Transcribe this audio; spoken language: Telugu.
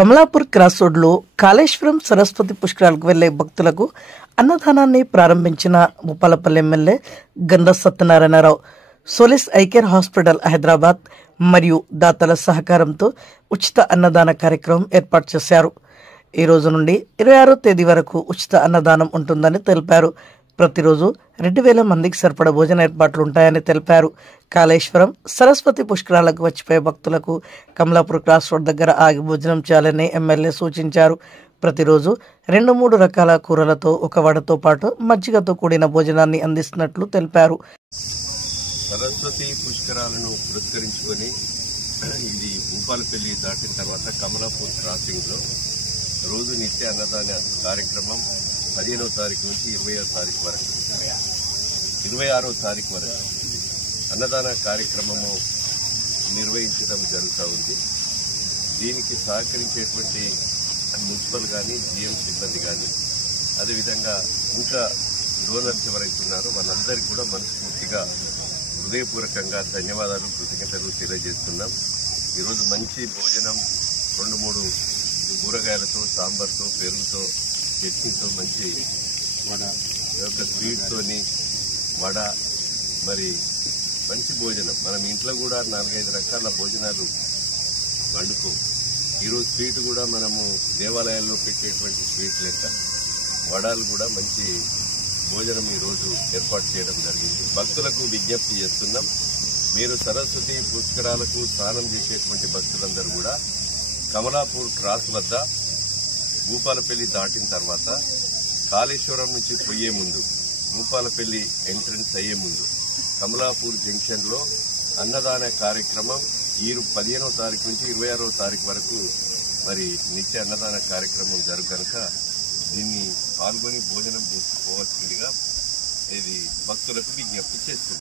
కమలాపూర్ క్రాస్ రోడ్లో కాళేశ్వరం సరస్వతి పుష్కరాలకు వెళ్లే భక్తులకు అన్నదానాన్ని ప్రారంభించిన Bhupalpally MLA Gandra Satyanarayana Rao. సోలిస్ iCare hospital Hyderabad మరియు దాతల సహకారంతో ఉచిత అన్నదాన కార్యక్రమం ఏర్పాటు చేశారు. ఈ రోజు నుండి 26వ తేదీ వరకు ఉచిత అన్నదానం ఉంటుందని తెలిపారు. ప్రతిరోజు 2000 మందికి సరిపడా భోజన ఏర్పాట్లు ఉంటాయని తెలిపారు. కాళేశ్వరం సరస్వతి పుష్కరాలకు వచ్చిపోయే భక్తులకు కమలాపూర్ క్రాస్ రోడ్ దగ్గర ఆగి భోజనం చేయాలని ఎమ్మెల్యే సూచించారు. ప్రతిరోజు 2-3 రకాల కూరలతో ఒక వడతో పాటు మజ్జిగతో కూడిన భోజనాన్ని అందిస్తున్నట్లు తెలిపారు. సరస్వతి పుష్కరాలను పురస్కరించుకొని ఇది భూపాలపల్లి దాటిన తర్వాత కమలాపూర్ క్రాసింగ్లో రోజు నిత్య అన్నదాన కార్యక్రమం 15వ తారీఖు నుంచి 20వ తారీఖు వరకు 26వ తారీఖు వరకు అన్నదాన కార్యక్రమము నిర్వహించడం జరుగుతూ ఉంది. దీనికి సహకరించేటువంటి మున్సిపల్ కానీ జిఎం సిబ్బంది కానీ అదేవిధంగా ఇంకా డోనర్స్ ఎవరైతే ఉన్నారో వాళ్ళందరికీ కూడా మనస్ఫూర్తిగా హృదయపూర్వకంగా ధన్యవాదాలు కృతజ్ఞతలు తెలియజేస్తున్నాం. ఈరోజు మంచి భోజనం 2-3 కూరగాయలతో సాంబార్తో పెరుగుతో చట్నీతో మంచి వడ యొక్క స్వీట్తోని వడ మరి మంచి భోజనం. మనం ఇంట్లో కూడా 4-5 రకాల భోజనాలు వండుకో. ఈరోజు స్వీట్ కూడా మనము దేవాలయాల్లో పెట్టేటువంటి స్వీట్ లెక్క వడాలు కూడా మంచి భోజనం ఈరోజు ఏర్పాటు చేయడం జరిగింది. భక్తులకు విజ్ఞప్తి చేస్తున్నాం, మీరు సరస్వతి పుష్కరాలకు స్నానం చేసేటువంటి భక్తులందరూ కూడా కమలాపూర్ క్రాస్ వద్ద భూపాలపల్లి దాటిన తర్వాత కాళేశ్వరం నుంచి పోయే ముందు భూపాలపల్లి ఎంట్రన్స్ అయ్యే ముందు కమలాపూర్ జంక్షన్లో అన్నదాన కార్యక్రమం 15వ తారీఖు నుంచి 26వ తారీఖు వరకు మరి నిత్య అన్నదాన కార్యక్రమం జరుగు కనుక దీన్ని పాల్గొని భోజనం చేసుకోవాల్సిందిగా ఇది భక్తులకు విజ్ఞప్తి చేస్తుంది.